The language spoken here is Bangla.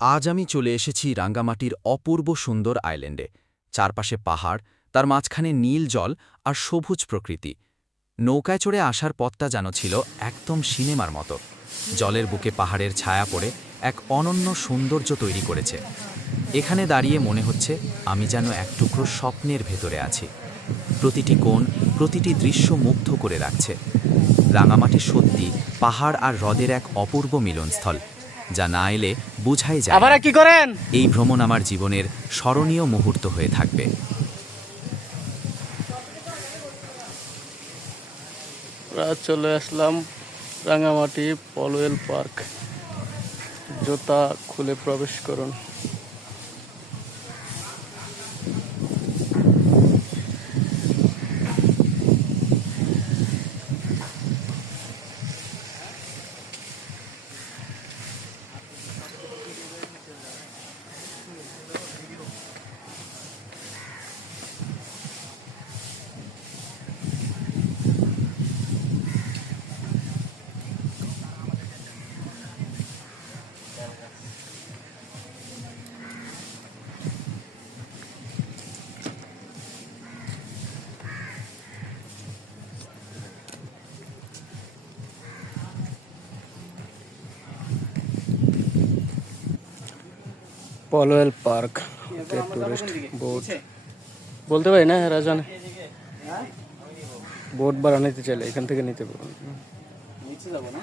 আজ আমি চলে এসেছি রাঙ্গামাটির অপূর্ব সুন্দর আইল্যান্ডে। চারপাশে পাহাড়, তার মাঝখানে নীল জল আর সবুজ প্রকৃতি। নৌকায় চড়ে আসার পথটা যেন ছিল একদম সিনেমার মতো। জলের বুকে পাহাড়ের ছায়া পড়ে এক অনন্য সৌন্দর্য তৈরি করেছে। এখানে দাঁড়িয়ে মনে হচ্ছে আমি যেন এক টুকরো স্বপ্নের ভেতরে আছি। প্রতিটি কোণ, প্রতিটি দৃশ্য মুগ্ধ করে রাখছে। রাঙামাটি সত্যি পাহাড় আর হ্রদের এক অপূর্ব মিলনস্থল। যা না এলে বুঝাই যায় আবার কি করেন? এই ভ্রমণ আমার জীবনের স্মরণীয় মুহূর্ত হয়ে থাকবে। চলে আসলাম রাঙামাটি পলওয়েল পার্ক। জোতা খুলে প্রবেশ করুন। পলওয়েল পার্ক টুরিস্ট বোট বলতে পারি না এরা জানে বোট ভাড়া নিতে চাইলে এখান থেকে নিতে পারবেন নিচে যাবো না